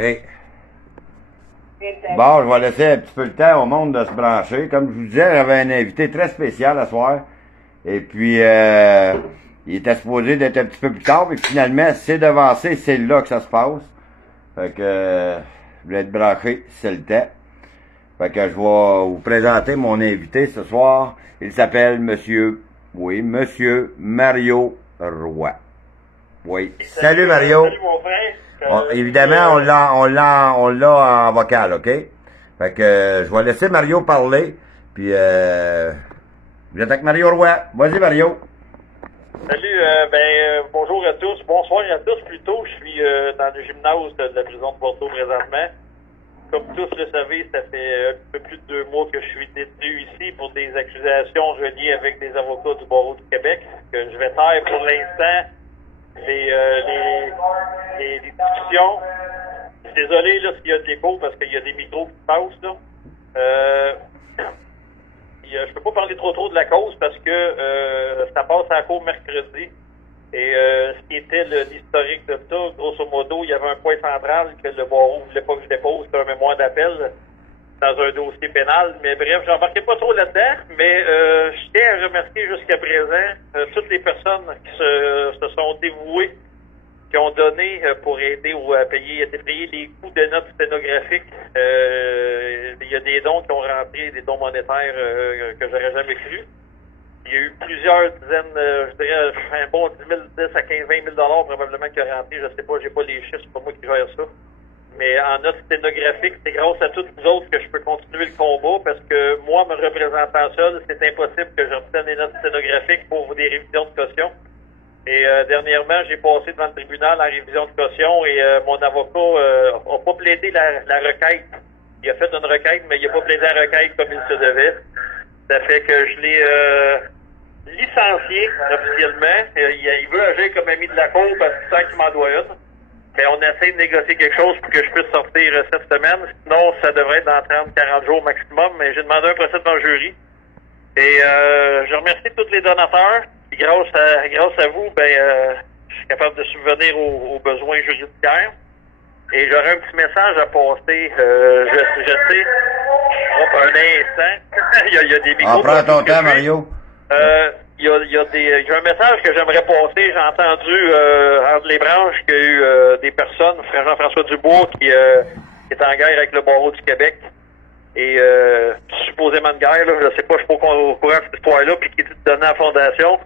OK. Bon, je vais laisser un petit peu le temps au monde de se brancher. Comme je vous disais, j'avais un invité très spécial à soir. Et puis, il était supposé d'être un petit peu plus tard, mais finalement, c'est devancé, c'est là que ça se passe. Fait que, je voulais être branché, c'est le temps. Fait que je vais vous présenter mon invité ce soir. Il s'appelle Monsieur Mario Roy. Oui. Salut Mario. Salut mon frère. Évidemment, on l'a en vocal, OK? Fait que je vais laisser Mario parler. Puis vous êtes avec Mario Roy. Vas-y Mario. Salut, bonjour à tous, bonsoir à tous plutôt. Je suis dans le gymnase de la prison de Bordeaux présentement. Comme tous le savez, ça fait un peu plus de 2 mois que je suis détenu ici pour des accusations reliées avec des avocats du barreau du Québec. Que je vais taire pour l'instant les discussions. Désolé là s'il y a de l'écho parce qu'il y a des micros qui passent là. Je peux pas parler trop de la cause parce que ça passe à la cour mercredi. Et ce qui était l'historique de ça, grosso modo, il y avait un point central que le barreau voulait pas que je dépose, c'était un mémoire d'appel dans un dossier pénal. Mais bref, j'embarquais pas trop là-dedans, mais je tiens à remercier jusqu'à présent toutes les personnes qui se sont dévouées, qui ont donné pour aider ou à payer les coûts de notes sténographiques. Il y a des dons qui ont rentré, des dons monétaires que j'aurais jamais cru. Il y a eu plusieurs dizaines, je dirais un bon 10 à 15, 20 000 probablement qui ont rentré. Je sais pas, j'ai pas les chiffres, c'est pas moi qui gère ça. Mais en notes sténographiques, c'est grâce à toutes vous autres que je peux continuer le combat parce que moi, me représentant seul, c'est impossible que j'obtienne des notes sténographiques pour des révisions de caution. Et dernièrement, j'ai passé devant le tribunal en révision de caution et mon avocat a pas plaidé la requête. Il a fait une requête, mais il a pas plaidé la requête comme il se devait. Ça fait que je l'ai licencié officiellement. Il veut agir comme ami de la cour parce qu'il sent qu'il m'en doit une. Et on essaie de négocier quelque chose pour que je puisse sortir cette semaine. Sinon, ça devrait être dans 30-40 jours maximum. Mais j'ai demandé un procès devant le jury. Et je remercie tous les donateurs. Puis grâce à vous, je suis capable de subvenir aux besoins judiciaires. Et j'aurais un petit message à passer. Je sais, un instant. il y a des micros. Prends ton temps, Mario. J'ai un message que j'aimerais passer. J'ai entendu entre les branches qu'il y a eu des personnes, Jean-François Dubois, qui est en guerre avec le barreau du Québec. Et supposément de guerre, là, je sais pas, je suis pas au courant de cette histoire-là, puis qui est donnée à la Fondation.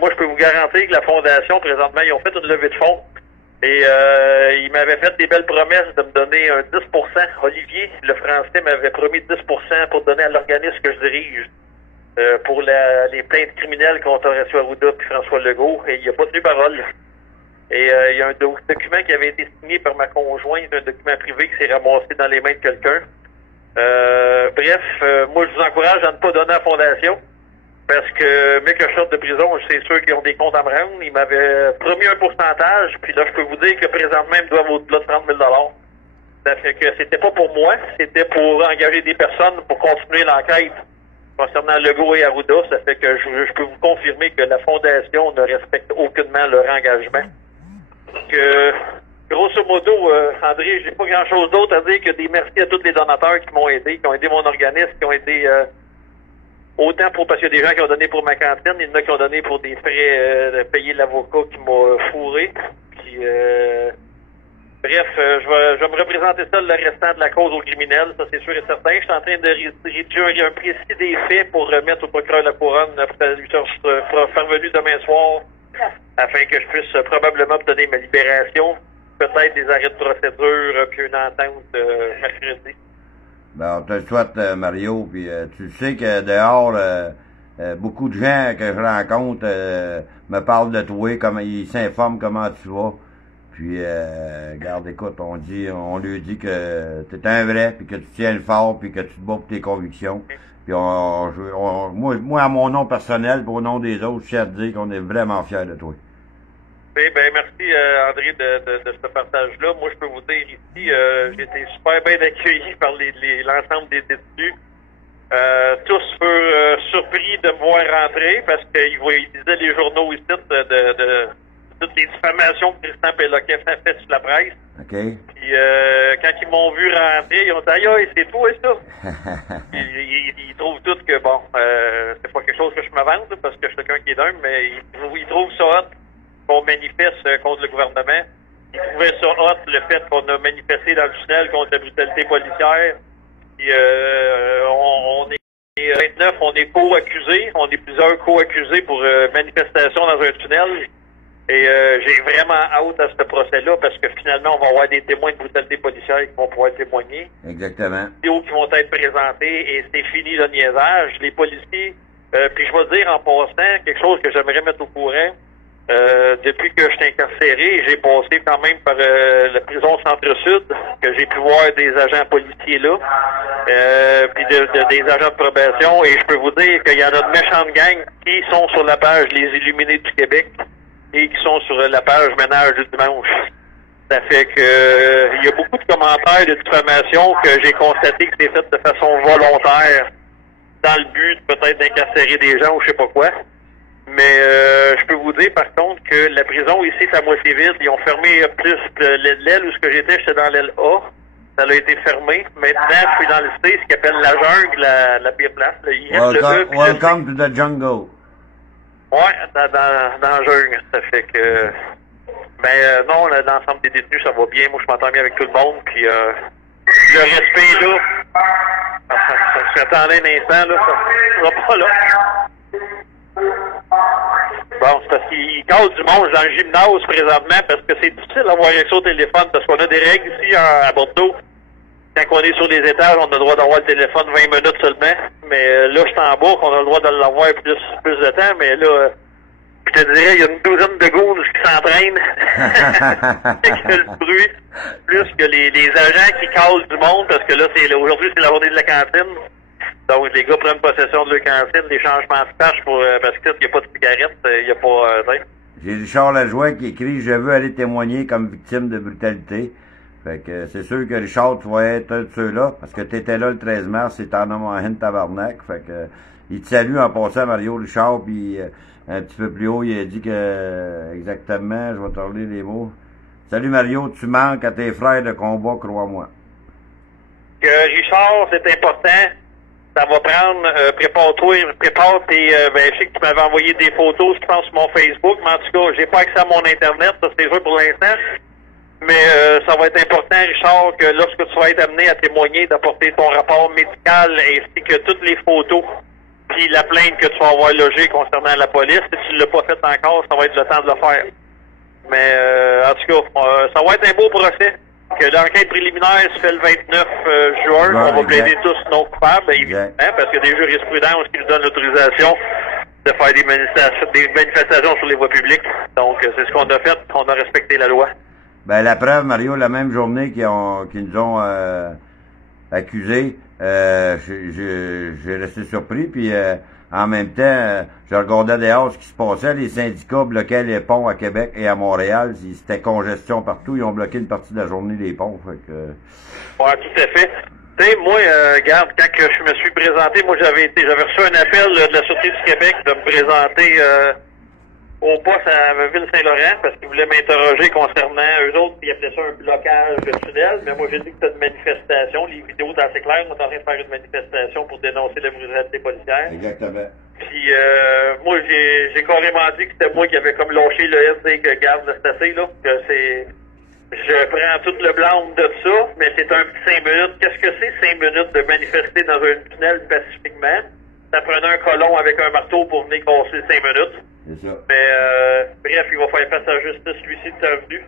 Moi, je peux vous garantir que la Fondation, présentement, ils ont fait une levée de fonds. Et il m'avait fait des belles promesses de me donner un 10%. Olivier, le français, m'avait promis 10% pour donner à l'organisme que je dirige pour les plaintes criminelles contre Horacio Arruda et François Legault. Et il n'y a pas tenu parole. Et il y a un document qui avait été signé par ma conjointe, un document privé qui s'est ramassé dans les mains de quelqu'un. Moi, je vous encourage à ne pas donner à la Fondation. Parce que, mais que je sorte de prison, c'est sûr qu'ils ont des comptes à me rendre. Ils m'avaient promis un pourcentage, puis là, je peux vous dire que présentement, ils me doivent au-delà de 30 000 $. Ça fait que c'était pas pour moi, c'était pour engager des personnes pour continuer l'enquête concernant Legault et Arruda. Ça fait que je peux vous confirmer que la Fondation ne respecte aucunement leur engagement. Que, grosso modo, André, j'ai pas grand-chose d'autre à dire que des merci à tous les donateurs qui m'ont aidé, qui ont aidé mon organisme, qui ont aidé... autant parce qu'il y a des gens qui ont donné pour ma cantine, il y en a qui ont donné pour des frais de payer l'avocat qui m'a fourré. Puis, je vais me représenter ça le restant de la cause aux criminels, ça c'est sûr et certain. Je suis en train de rédiger un précis des faits pour remettre au procureur de la Couronne pour lui faire venir demain soir afin que je puisse probablement obtenir ma libération, peut-être des arrêts de procédure, puis une entente mercredi. Ben, on te le souhaite, Mario, puis tu sais que dehors, beaucoup de gens que je rencontre me parlent de toi, comme ils s'informent comment tu vas. Puis, regarde, écoute, on lui dit que t'es un vrai, puis que tu tiens le fort, puis que tu te bats pour tes convictions. Puis moi, à mon nom personnel, pour au nom des autres, je tiens à te dire qu'on est vraiment fiers de toi. Merci André de ce partage-là. Moi, je peux vous dire ici, j'ai été super bien accueilli par l'ensemble des détenus. Tous furent surpris de me voir rentrer parce qu'ils disaient les journaux ici de toutes les diffamations que Tristan Péloquin fait sur la presse. Okay. Puis quand ils m'ont vu rentrer, ils ont dit « Aïe, c'est toi, ça? » Ils trouvent tous que, bon, c'est pas quelque chose que je me vante, parce que je suis quelqu'un qui est d'humble, mais ils trouvent ça hot qu'on manifeste contre le gouvernement. Ils trouvaient ça hot, le fait qu'on a manifesté dans le tunnel contre la brutalité policière. Puis, on est 29, on est co-accusés. On est plusieurs co-accusés pour manifestation dans un tunnel. Et j'ai vraiment hâte à ce procès-là parce que finalement, on va avoir des témoins de brutalité policière qui vont pouvoir témoigner. Exactement. Des vidéos qui vont être présentées et c'est fini le niaisage. Les policiers, puis je vais dire en passant quelque chose que j'aimerais mettre au courant. Depuis que je suis incarcéré, j'ai passé quand même par la prison Centre-Sud, que j'ai pu voir des agents policiers là, puis des agents de probation, et je peux vous dire qu'il y en a de méchantes gangs qui sont sur la page Les Illuminés du Québec et qui sont sur la page Ménage du dimanche. Ça fait que il y a beaucoup de commentaires de diffamation que j'ai constaté que c'est fait de façon volontaire dans le but peut-être d'incarcérer des gens ou je sais pas quoi. Mais je peux vous dire par contre que la prison ici est à moitié vide. Ils ont fermé plus l'aile où ce que j'étais dans l'aile A. Ça a été fermé. Maintenant, je suis dans le C, ce qu'on appelle la jungle, la pire place. Welcome to the jungle. Ouais, dans la jungle. Ça fait que... Ben non, l'ensemble des détenus, ça va bien. Moi, je m'entends bien avec tout le monde. Puis le respect, là... Je m'attendais un instant, là. Ça sera pas là. Bon, c'est parce qu'il casse du monde dans le gymnase présentement parce que c'est difficile d'avoir accès au téléphone parce qu'on a des règles ici à Bordeaux. Quand on est sur des étages, on a le droit d'avoir le téléphone 20 minutes seulement. Mais là, je suis en bas, qu'on a le droit de l'avoir plus de temps. Mais là, je te dirais, il y a une douzaine de goons qui s'entraînent avec le bruit, plus que les agents qui cassent du monde parce que là, aujourd'hui, c'est la journée de la cantine. Donc, les gars prennent possession de leur cantine, des changements de tâches parce qu'il n'y a pas de cigarettes, il n'y a pas... J'ai Richard Lajoie qui écrit « Je veux aller témoigner comme victime de brutalité ». Fait que c'est sûr que Richard, tu vas être un de ceux-là, parce que tu étais là le 13 mars, c'est en homme en haine tabarnak. Fait que il te salue en passant Mario Richard, puis un petit peu plus haut, il a dit que exactement, je vais te relire les mots. « Salut Mario, tu manques à tes frères de combat, crois-moi. » Que Richard, c'est important. Ça va prendre, prépare tes, je sais que tu m'avais envoyé des photos, je pense, sur mon Facebook, mais en tout cas, j'ai pas accès à mon Internet, ça c'est sûr pour l'instant. Mais ça va être important, Richard, que lorsque tu vas être amené à témoigner, d'apporter ton rapport médical ainsi que toutes les photos, puis la plainte que tu vas avoir logée concernant la police. Si tu l'as pas fait encore, ça va être le temps de le faire. Mais en tout cas, ça va être un beau procès. Que l'enquête préliminaire se fait le 29 juin. On va plaider tous non coupables, évidemment, parce qu'il y a des jurisprudences qui nous donnent l'autorisation de faire des manifestations sur les voies publiques. Donc, c'est ce qu'on a fait. On a respecté la loi. Ben, la preuve, Mario, la même journée qu'ils nous ont accusés, j'ai resté surpris, puis en même temps, je regardais dehors ce qui se passait. Les syndicats bloquaient les ponts à Québec et à Montréal. C'était congestion partout. Ils ont bloqué une partie de la journée des ponts. Fait que... Ouais, tout à fait. Tu sais, moi, regarde, quand que je me suis présenté, moi j'avais reçu un appel de la Sûreté du Québec de me présenter au poste à Ville-Saint-Laurent parce qu'ils voulaient m'interroger concernant eux autres, ils appelaient ça un blocage de tunnel, mais moi j'ai dit que c'était une manifestation. Les vidéos étaient assez claires, on est en train de faire une manifestation pour dénoncer la brutalité policière. Exactement. Puis moi j'ai carrément dit que c'était moi qui avais comme lâché le SD que garde le assez là, que c'est... Je prends tout le blanc de ça, mais c'est un petit 5 minutes. Qu'est-ce que c'est 5 minutes de manifester dans un tunnel pacifiquement? Ça prenait un colon avec un marteau pour venir casser 5 minutes. C'est ça. Mais bref, il va faire face à la justice, lui-ci, de venu.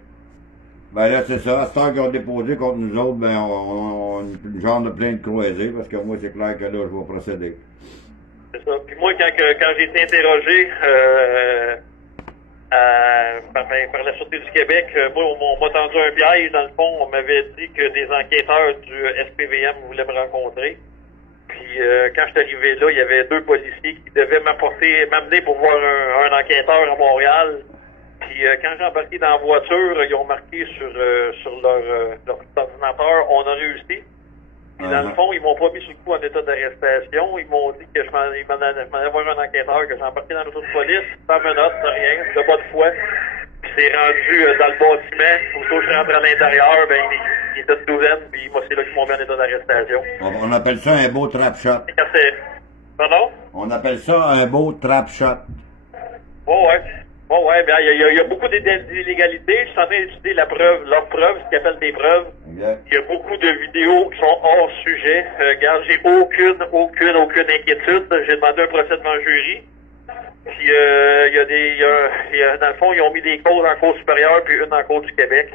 Ben là, c'est ça. À ce temps qu'ils ont déposé contre nous autres, ben on une genre de plainte croisée, parce que moi, c'est clair que là, je vais procéder. C'est ça. Puis moi, quand j'ai été interrogé par la Sûreté du Québec, moi, on m'a tendu un piège. Dans le fond, on m'avait dit que des enquêteurs du SPVM voulaient me rencontrer. Puis quand je suis arrivé là, il y avait 2 policiers qui devaient m'amener pour voir un enquêteur à Montréal. Puis quand j'ai embarqué dans la voiture, ils ont marqué sur leur ordinateur, on a réussi. Puis dans le fond, ils m'ont pas mis sur le coup en état d'arrestation. Ils m'ont dit que je m'en allais voir un enquêteur, que j'ai embarqué dans l'auto de police, sans menottes, sans rien, de bonne foi. Puis c'est rendu dans le bâtiment. Aussitôt que je rentre à l'intérieur, ben il était une douzaine, puis moi, c'est là qu'ils m'ont mis en état d'arrestation. On appelle ça un beau trap shot. Pardon? On appelle ça un beau trap shot. Oh, ouais. Oh, ouais, bien, il y a beaucoup d'illégalités. Je suis en train d'étudier leurs preuves, ce qu'ils appellent des preuves. Exact. Il y a beaucoup de vidéos qui sont hors sujet. Regarde, j'ai aucune inquiétude. J'ai demandé un procès devant le jury. Puis, dans le fond, ils ont mis des causes en Cour supérieure puis une en Cour du Québec.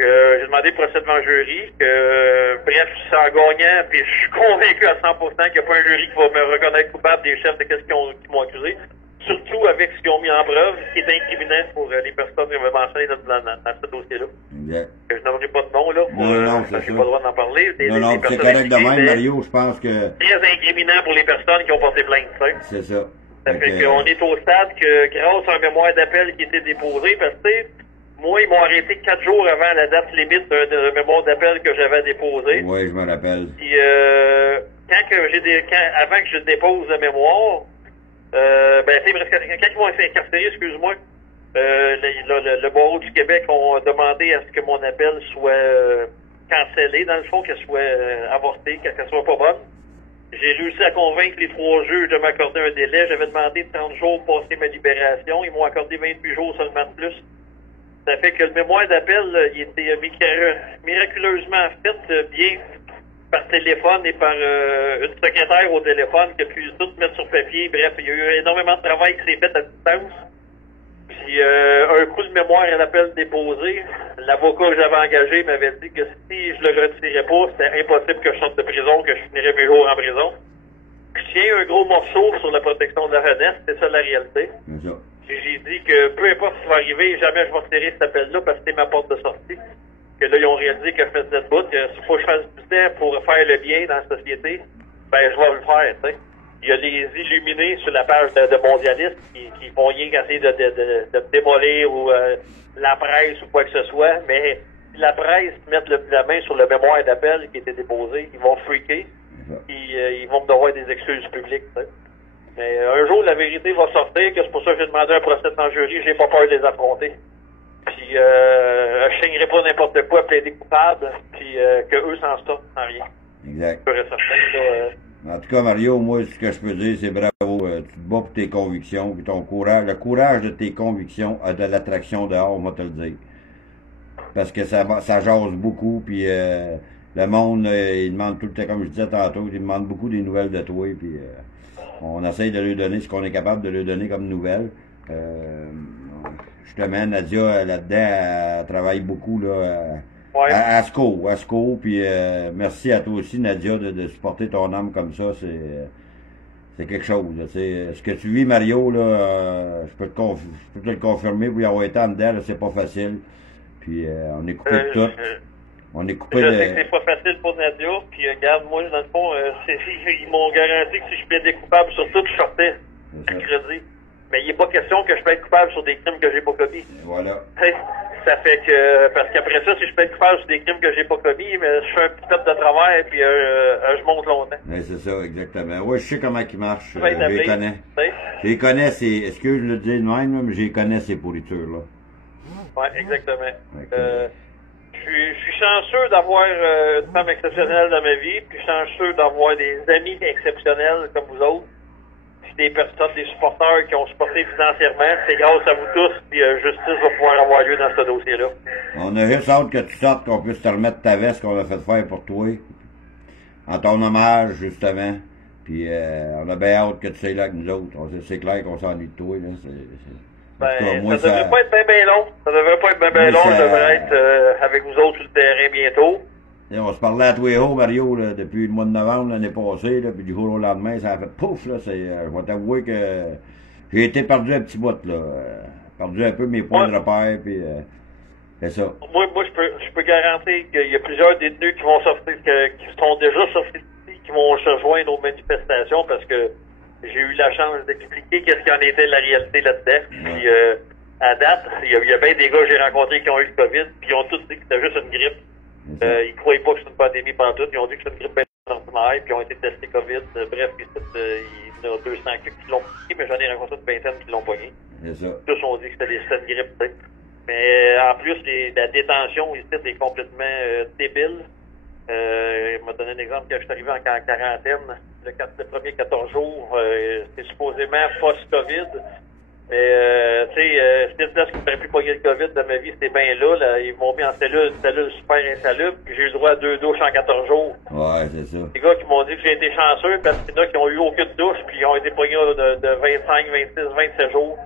J'ai demandé procès devant le jury. Bref, c'est en gagnant, puis je suis convaincu à 100% qu'il n'y a pas un jury qui va me reconnaître coupable des chefs de qu'est-ce qu'ils m'ont accusé. Surtout avec ce qu'ils ont mis en preuve, ce qui est incriminant pour les personnes qui m'avaient mentionné dans ce dossier-là. Exact. Je n'aurai pas de nom, là. Non, c'est ça. J'ai pas le droit d'en parler. Non, c'est correct de même, Mario, je pense que... Très incriminant pour les personnes qui ont porté plainte, tu sais. C'est ça. Ça fait qu'on est au stade que, grâce à un mémoire d'appel qui a été déposé, parce que, tu sais, moi, ils m'ont arrêté 4 jours avant la date limite d'un mémoire d'appel que j'avais déposé. Oui, je me rappelle. Puis, avant que je dépose le mémoire, quand ils vont s'incarcérer, excuse-moi, le barreau du Québec ont demandé à ce que mon appel soit cancellé, dans le fond, qu'elle soit avortée, qu'elle soit pas bonne. J'ai réussi à convaincre les 3 juges de m'accorder un délai. J'avais demandé 30 jours pour passer ma libération. Ils m'ont accordé 28 jours seulement de plus. Ça fait que le mémoire d'appel, il était miraculeusement fait bien par téléphone et par une secrétaire au téléphone qui a pu tout mettre sur papier. Bref, il y a eu énormément de travail qui s'est fait à distance. Puis un coup de mémoire à l'appel déposé, l'avocat que j'avais engagé m'avait dit que si je le retirais pas, c'était impossible que je sorte de prison, que je finirais mes jours en prison. Je tiens un gros morceau sur la protection de la jeunesse, c'est ça la réalité. J'ai dit que peu importe ce qui va arriver, jamais je vais retirer cet appel-là parce que c'est ma porte de sortie. Que là, ils ont réalisé que je faisais de bout, que s'il faut que je fasse du temps pour faire le bien dans la société, ben je vais le faire, tu sais. Il y a des illuminés sur la page de mondialistes qui vont rien essayer de démolir ou la presse ou quoi que ce soit, mais si la presse met la main sur le mémoire d'appel qui a été déposé, ils vont freaker, puis ils vont me devoir des excuses publiques, tu sais. Mais un jour, la vérité va sortir, que c'est pour ça que j'ai demandé un procès dans le jury, j'ai pas peur de les affronter. Puis je signerai pas n'importe quoi, plaider coupable, puis que eux s'en sortent sans rien. Exact. Je serais certain, là, En tout cas, Mario, moi, ce que je peux dire, c'est bravo. Tu te bats pour tes convictions, puis ton courage. Le courage de tes convictions a de l'attraction dehors, on va te le dire. Parce que ça jase beaucoup, puis le monde, il demande tout le temps, comme je disais tantôt, il demande beaucoup des nouvelles de toi, puis on essaye de lui donner ce qu'on est capable de lui donner comme nouvelles. Justement, Nadia, là-dedans, elle travaille beaucoup, là, à SCO, puis merci à toi aussi, Nadia, de supporter ton âme comme ça, c'est quelque chose, là, ce que tu vis, Mario, là, je peux te le confirmer, pour y avoir été en dedans, là, c'est pas facile, puis on est coupé de tout. On est coupé je sais que c'est pas facile pour Nadia, puis regarde, moi, dans le fond, ils m'ont garanti que si je plaidais coupable sur tout, je sortais mercredi. Mais il n'est pas question que je peux être coupable sur des crimes que j'ai pas commis. Voilà. Ça fait que, parce qu'après ça, si je peux être coupable sur des crimes que j'ai pas commis, mais je fais un petit peu de travers, puis je monte longtemps. Oui, c'est ça, exactement. Ouais, je sais comment ils marchent. Je les connais. Je les connais, excuse, je le dis de même, mais je les connais, ces pourritures-là. Oui, exactement. Je suis chanceux d'avoir une femme exceptionnelle dans ma vie, puis chanceux d'avoir des amis exceptionnels comme vous autres, puis des personnes, des supporters qui ont supporté financièrement. C'est grâce à vous tous, puis justice va pouvoir avoir lieu dans ce dossier-là. On a juste hâte que tu sortes, qu'on puisse te remettre ta veste qu'on a fait faire pour toi, en ton hommage, justement. Puis on a bien hâte que tu sois là avec nous autres. C'est clair qu'on s'ennuie de toi, là. Ça devrait pas être bien long. Ça devrait pas être bien long. Je devrais être avec vous autres sur le terrain bientôt. Et on se parlait à tous les jours, Mario, là, depuis le mois de novembre l'année passée, là, puis du jour au lendemain, ça a fait pouf, là. Je vais t'avouer que j'ai été perdu un petit bout, là. Perdu un peu mes points de repère, puis c'est ça. Moi, je peux garantir qu'il y a plusieurs détenus qui vont sortir, qui sont déjà sortis, qui vont se joindre aux manifestations parce que j'ai eu la chance d'expliquer qu'est-ce qu'en était la réalité là-dedans. Puis à date, il y a bien des gars que j'ai rencontrés qui ont eu le COVID, puis ils ont tous dit que c'était juste une grippe. Ils croyaient pas que c'était une pandémie pantoute. Ils ont dit que c'était une grippe ordinaire, puis ils ont été testés COVID. Bref, il y en a 200 qui l'ont pogné, mais j'en ai rencontré une vingtaine qui l'ont pogné. Tous ont dit que c'était une grippe. Mais en plus, la détention ici est complètement débile. Il m'a donné un exemple quand je suis arrivé en quarantaine. Le premier 14 jours, c'est supposément post-COVID. Mais, tu sais, c'était une place qui n'aurait pu pogner le COVID de ma vie, c'était bien là. Ils m'ont mis en cellule super insalubre, puis j'ai eu le droit à 2 douches en 14 jours. Ouais, c'est ça. Les gars qui m'ont dit que j'ai été chanceux, parce qu'il y en a qui ont eu aucune douche, puis ils ont été pognés de 25, 26, 27 jours.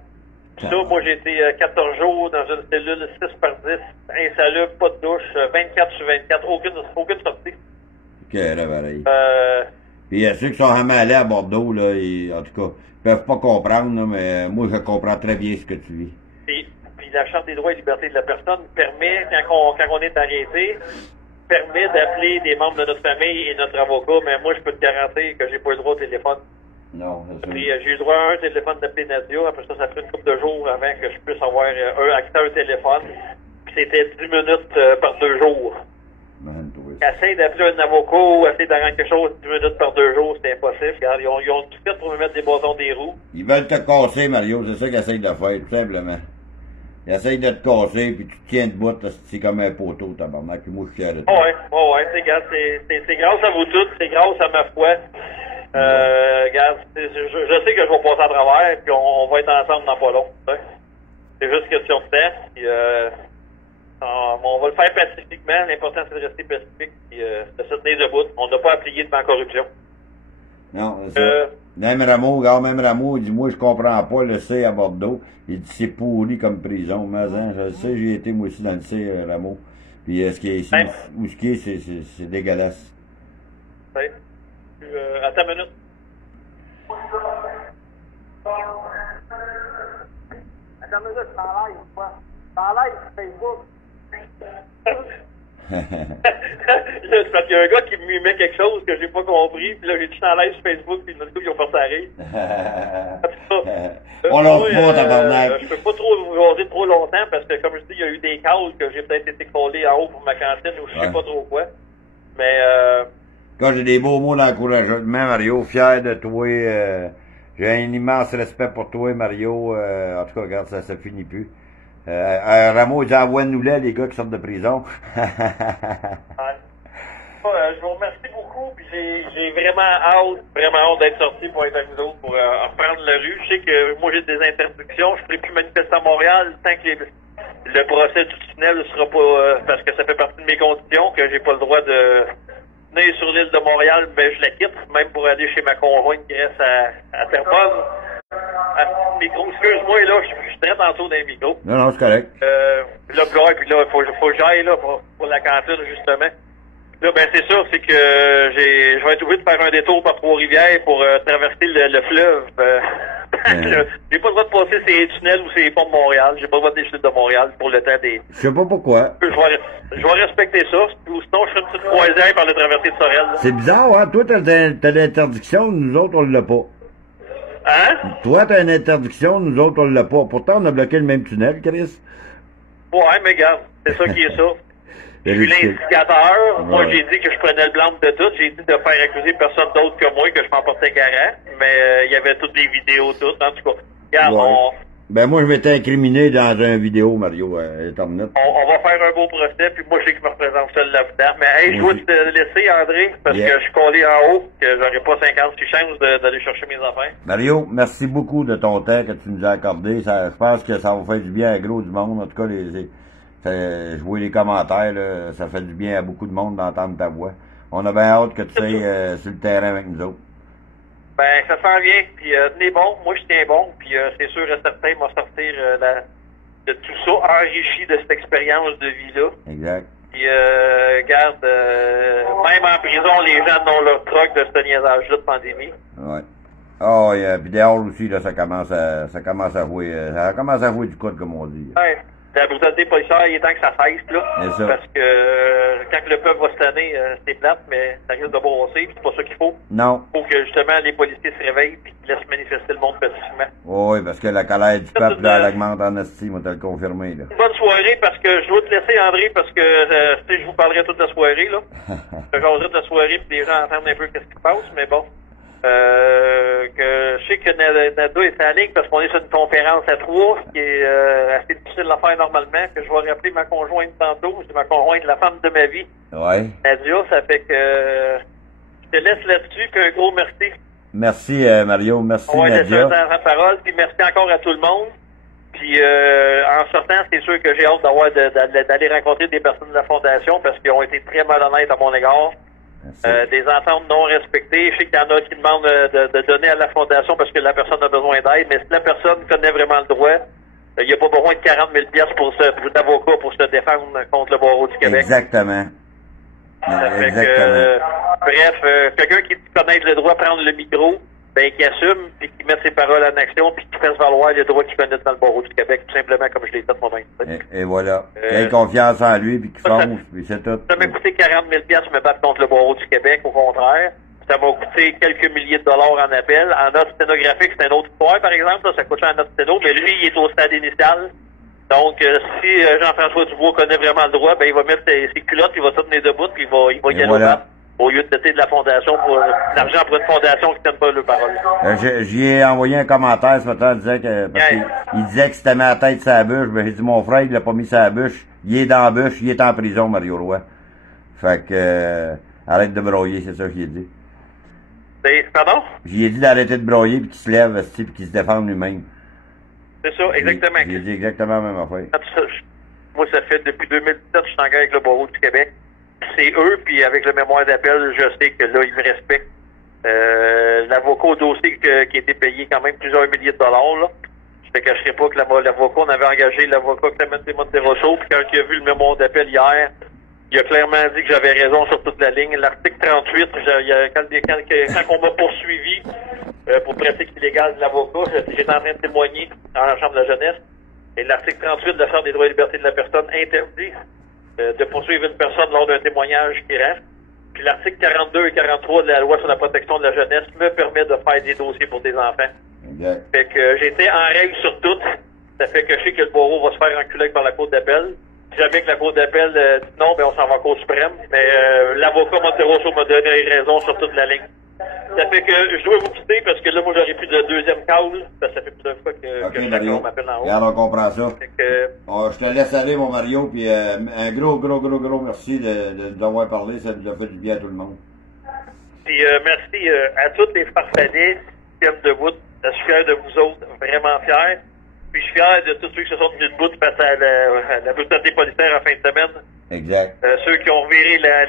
Puis ça, moi, j'ai été 14 jours dans une cellule 6 par 10, insalubre, pas de douche, 24 sur 24, aucune sortie. Ok, là, pareil. Puis ceux qui sont jamais allés à Bordeaux, là, en tout cas, ils peuvent pas comprendre, là, mais moi, je comprends très bien ce que tu vis. Puis la Charte des droits et libertés de la personne permet, quand on est arrêté, permet d'appeler des membres de notre famille et notre avocat, mais moi, je peux te garantir que j'ai pas le droit au téléphone. Non, c'est ça. Puis j'ai eu le droit à un téléphone d'appeler Nadia, après ça fait une couple de jours avant que je puisse avoir accès à un téléphone. Puis c'était 10 minutes par 2 jours. Essaye d'appeler un avocat ou essaye d'arranger quelque chose 10 minutes par 2 jours, c'est impossible. Regarde, ils ont tout fait pour me mettre des bâtons des roues. Ils veulent te casser, Mario, c'est ça qu'ils essayent de faire, tout simplement. Ils essayent de te casser, puis tu te tiens debout, c'est comme un poteau, tabarnak, puis moi je suis fier de toi. Ouais, c'est grâce à vous tous, c'est grâce à ma foi. Regarde, je sais que je vais passer à travers, puis on va être ensemble dans pas long. C'est juste question de temps, puis on va le faire pacifiquement. L'important, c'est de rester pacifique et de se tenir debout. On n'a pas à plier devant la corruption. Non, c'est ça. Même Rameau, il dit, moi, je comprends pas le C à Bordeaux. Il dit, c'est pourri comme prison. Mais, hein, je le sais, j'ai été, moi aussi, dans le C, Rameau. Puis, ce qui est ici, où ce qui est, c'est dégueulasse. Oui. Attends une minute. Attends une minute, je t'en live, quoi. Je t'en live sur Facebook. C'est parce qu'il y a un gars qui me met quelque chose que j'ai pas compris, puis là j'ai dit en live sur Facebook, puis le coup ils ont forcé à rire. On l'a pas, tabarnak. Je peux pas trop vous jaser trop longtemps parce que comme je dis, il y a eu des calls que j'ai peut-être été collé en haut pour ma cantine ou je sais pas trop quoi. Mais quand j'ai des beaux mots d'encouragement, Mario, fier de toi. J'ai un immense respect pour toi, Mario. En tout cas, regarde, ça finit plus. Rameau, il dit, envoie-nous là, les gars qui sortent de prison. Je vous remercie beaucoup, puis j'ai vraiment hâte d'être sorti pour être avec nous autres, pour reprendre la rue. Je sais que moi j'ai des interdictions, je ne pourrai plus manifester à Montréal tant que le procès du tunnel ne sera pas, parce que ça fait partie de mes conditions, que j'ai pas le droit de venir sur l'île de Montréal, mais je la quitte, même pour aller chez ma conjointe qui reste à Terrebonne. Micro, excuse-moi, là, je suis très tantôt dans les micros. Non, c'est correct. Là, puis là, faut que j'aille, là, pour la cantine, justement. Là, ben, c'est sûr, c'est que je vais être obligé de faire un détour par Trois-Rivières pour traverser le fleuve. J'ai pas le droit de passer ces tunnels ou ces ponts de Montréal. J'ai pas le droit de déchirer de Montréal pour le temps des... Je sais pas pourquoi. Je vais respecter ça. Ou sinon, je ferai une petite croisière par le traversée de Sorel. C'est bizarre, hein? Toi, t'as l'interdiction, nous autres, on l'a pas. Hein? Toi, t'as une interdiction, nous autres, on l'a pas. Pourtant, on a bloqué le même tunnel, Chris. Ouais, mais regarde, c'est ça qui est ça. Je suis l'instigateur. Ouais. Moi, j'ai dit que je prenais le blanc de tout. J'ai dit de faire accuser personne d'autre que moi, que je m'en portais garant. Mais il y avait toutes les vidéos, toutes. En tout cas, regarde, ouais. Ben, moi, je m'étais incriminé dans une vidéo, Mario, Internet. On va faire un beau procès, puis moi, je sais que je me représente seul là-dedans. Mais, hey, je dois te laisser, André, parce que je suis collé en haut, que j'aurais pas 56 chances d'aller chercher mes affaires. Mario, merci beaucoup de ton temps que tu nous as accordé. Je pense que ça va faire du bien à gros du monde. En tout cas, je vois les commentaires, là, ça fait du bien à beaucoup de monde d'entendre ta voix. On a bien hâte que tu sois sur le terrain avec nous autres. Ben, ça s'en vient, puis tenez bon, moi je tiens bon, puis c'est sûr et certain, m'a sortir de tout ça, enrichi de cette expérience de vie-là. Exact. Puis, regarde, même en prison, les gens n'ont leur troc de ce niaisage-là de pandémie. Ouais. Oh, puis dehors aussi, là, ça commence à jouer du coude, comme on dit. Ouais. La brutalité policière, il est temps que ça cesse, là. Ça. Parce que quand le peuple va se tanner, c'est plate, mais ça risque de brosser, c'est pas ça qu'il faut. Non. Il faut que, justement, les policiers se réveillent et qu'ils laissent manifester le monde pacifiquement. Oui, parce que la colère du peuple, là, elle augmente en esti, moi, te le confirmer, là. Bonne soirée, parce que je dois te laisser, André, parce que, tu sais, je vous parlerai toute la soirée, là. Je jaserai toute la soirée, puis les gens entendent un peu qu'est-ce qui se passe, mais bon. Que je sais que Nada est en ligne parce qu'on est sur une conférence à trois, qui est assez difficile à faire normalement, que je vais rappeler ma conjointe tantôt. C'est ma conjointe, la femme de ma vie. Ouais. Nadia, ça fait que je te laisse là-dessus, puis un gros merci. Merci, Mario. Merci, On va laisser Nadia. un temps sans parole, puis merci encore à tout le monde. Puis en sortant, c'est sûr que j'ai hâte d'aller rencontrer des personnes de la Fondation parce qu'ils ont été très malhonnêtes à mon égard. Des ententes non respectées. Je sais qu'il y en a qui demandent de donner à la Fondation parce que la personne a besoin d'aide, mais si la personne connaît vraiment le droit, il n'y a pas besoin de 40 000 pour d'avocat pour se défendre contre le barreau du Québec. Exactement. Ça fait que, bref, quelqu'un qui connaît le droit de prendre le micro, ben qui assume, puis qui met ses paroles en action, puis qui fasse valoir les droits qu'il connaît dans le barreau du Québec, tout simplement comme je l'ai fait moi-même. Et voilà. Qu'il ait confiance en lui, puis qu'il fonce, puis c'est tout. Ça m'a coûté 40 000 me battre contre le barreau du Québec, au contraire. Ça m'a coûté quelques milliers de dollars en appel. En note sténographique, c'est une autre histoire, par exemple. Ça coûte en note sténo, mais lui, il est au stade initial. Donc, si Jean-François Dubois connaît vraiment le droit, ben il va mettre ses culottes, il va se tenir debout, puis il va y aller voilà. Au lieu de têter de la fondation pour l'argent pour une fondation qui ne tienne pas le parole. J'y ai envoyé un commentaire ce matin, parce qu'il disait que c'était ma tête sur la bûche. Ben, j'ai dit, mon frère, il l'a pas mis sur la bûche. Il est dans la bûche, il est en prison, Mario Roy. Fait que, arrête de broyer, c'est ça que j'ai dit. Pardon? J'y ai dit d'arrêter de broyer, puis qu'il se lève, puis qu'il se défende lui-même. C'est ça, exactement. J'ai dit exactement la même affaire. Moi, ça fait depuis 2017 je suis en guerre avec le barreau du Québec. C'est eux, puis avec le mémoire d'appel, je sais que là, ils me respectent. L'avocat au dossier qui a été payé quand même plusieurs milliers de dollars, là. Je te cacherai pas que l'avocat, on avait engagé l'avocat Clément Monterosso, puis quand il a vu le mémoire d'appel hier, il a clairement dit que j'avais raison sur toute la ligne. L'article 38, quand on m'a poursuivi pour pratique illégale de l'avocat, j'étais en train de témoigner dans la Chambre de la jeunesse. Et l'article 38 de la Charte des droits et libertés de la personne interdit de poursuivre une personne lors d'un témoignage qui reste. Puis l'article 42 et 43 de la loi sur la protection de la jeunesse me permet de faire des dossiers pour des enfants. Exact. Fait que j'étais en règle sur tout. Ça fait que je sais que le barreau va se faire enculer par la Cour d'appel. Si jamais que la Cour d'appel dit non, ben on s'en va en Cour suprême. Mais l'avocat Monterosso m'a donné raison sur toute la ligne. Ça fait que je dois vous quitter parce que là, moi, j'aurais plus de deuxième call. Parce que ça fait plusieurs fois que Mario, m'appelle en haut. Regarde, on comprend ça. Fait que, je te laisse aller, mon Mario, puis un gros merci d'avoir parlé. Ça nous a fait du bien à tout le monde. Puis merci à tous les farfadets qui tiennent debout. Je suis fier de vous autres, vraiment fier. Puis je suis fier de tous ceux qui se sont tenus debout face à la brutalité policière en fin de semaine. Exact. Ceux qui ont viré la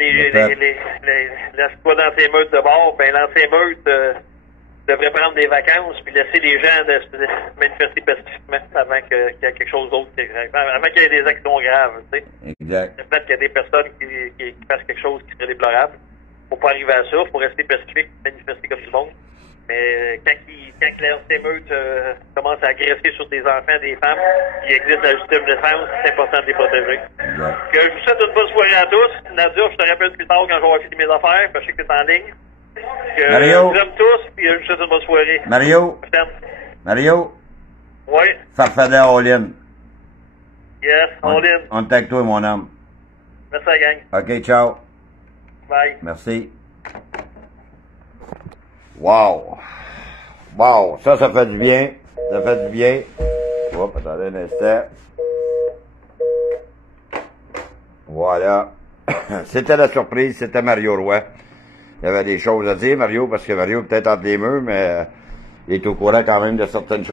squad anti-émeute de bord, ben l'anti-émeute devrait prendre des vacances puis laisser les gens se manifester pacifiquement avant qu'il y ait quelque chose d'autre, avant qu'il y ait des actions graves, tu sais. Exact. C'est peut-être qu'il y a des personnes qui fassent quelque chose qui serait déplorable. Faut pas arriver à ça, faut rester pacifique, manifester comme tout le monde. Mais quand l'anti-émeute commence à agresser sur des enfants, des femmes, il existe la légitime défense, c'est important de les protéger. Exact. Que je vous souhaite une bonne soirée à tous. Nadia, je te rappelle plus tard quand je vais avoir fini mes affaires, parce que je sais que t'es en ligne. Que Mario. je vous aime tous, puis je vous souhaite une bonne soirée. Mario. Oui. Farfadet all-in. Yes, all-in. On est avec toi, mon homme. Merci la gang. OK, ciao. Bye. Merci. Wow. Wow, ça fait du bien. Ça fait du bien. Hop, attendez un instant. Voilà. C'était la surprise, c'était Mario Roy. Il y avait des choses à dire, Mario, parce que Mario est peut-être entre les murs, mais il est au courant quand même de certaines choses.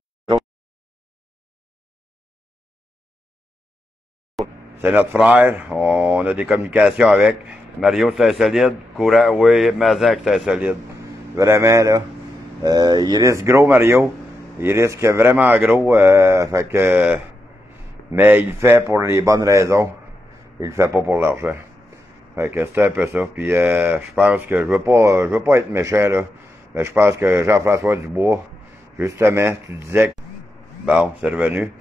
C'est notre frère, on a des communications avec. Mario, c'est un solide. Courant, oui, Mazan, c'est un solide. Vraiment, là. Il risque gros, Mario. Il risque vraiment gros. Fait que, mais il le fait pour les bonnes raisons. Il le fait pas pour l'argent. Fait que c'est un peu ça. Puis je pense que je veux pas être méchant, là. Mais je pense que Jean-François Dubois, justement, tu disais que... Bon, c'est revenu.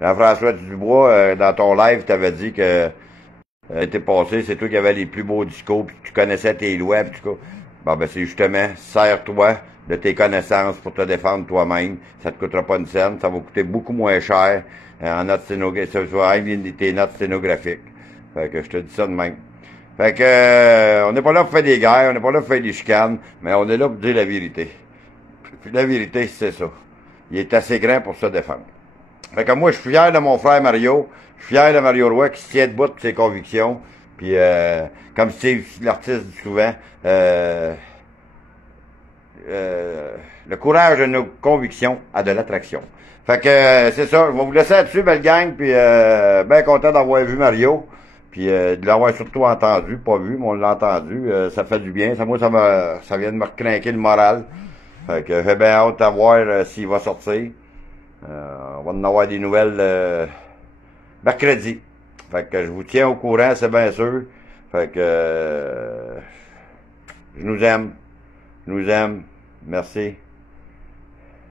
Jean-François Dubois, dans ton live, tu avais dit que l'été passé, c'est toi qui avais les plus beaux discours, puis tu connaissais tes lois, puis tout. Bon, ben c'est justement, sers-toi de tes connaissances pour te défendre toi-même. Ça te coûtera pas une scène, ça va coûter beaucoup moins cher en notes sténographiques, ça va être tes notes sténographiques. Fait que je te dis ça de même. Fait que on n'est pas là pour faire des guerres, on n'est pas là pour faire des chicanes, mais on est là pour dire la vérité. Puis la vérité, c'est ça. Il est assez grand pour se défendre. Fait que moi, je suis fier de mon frère Mario. Je suis fier de Mario Roy qui se tient debout de ses convictions. Puis, comme Steve, l'artiste dit souvent, le courage de nos convictions a de l'attraction. Fait que c'est ça, je vais vous laisser là-dessus, belle gang, puis bien content d'avoir vu Mario, puis de l'avoir surtout entendu, pas vu, mais on l'a entendu, ça fait du bien, moi ça vient de me recrinquer le moral. Fait que j'ai bien hâte à voir s'il va sortir. On va en avoir des nouvelles mercredi. Fait que je vous tiens au courant, c'est bien sûr. Fait que je nous aime. Merci.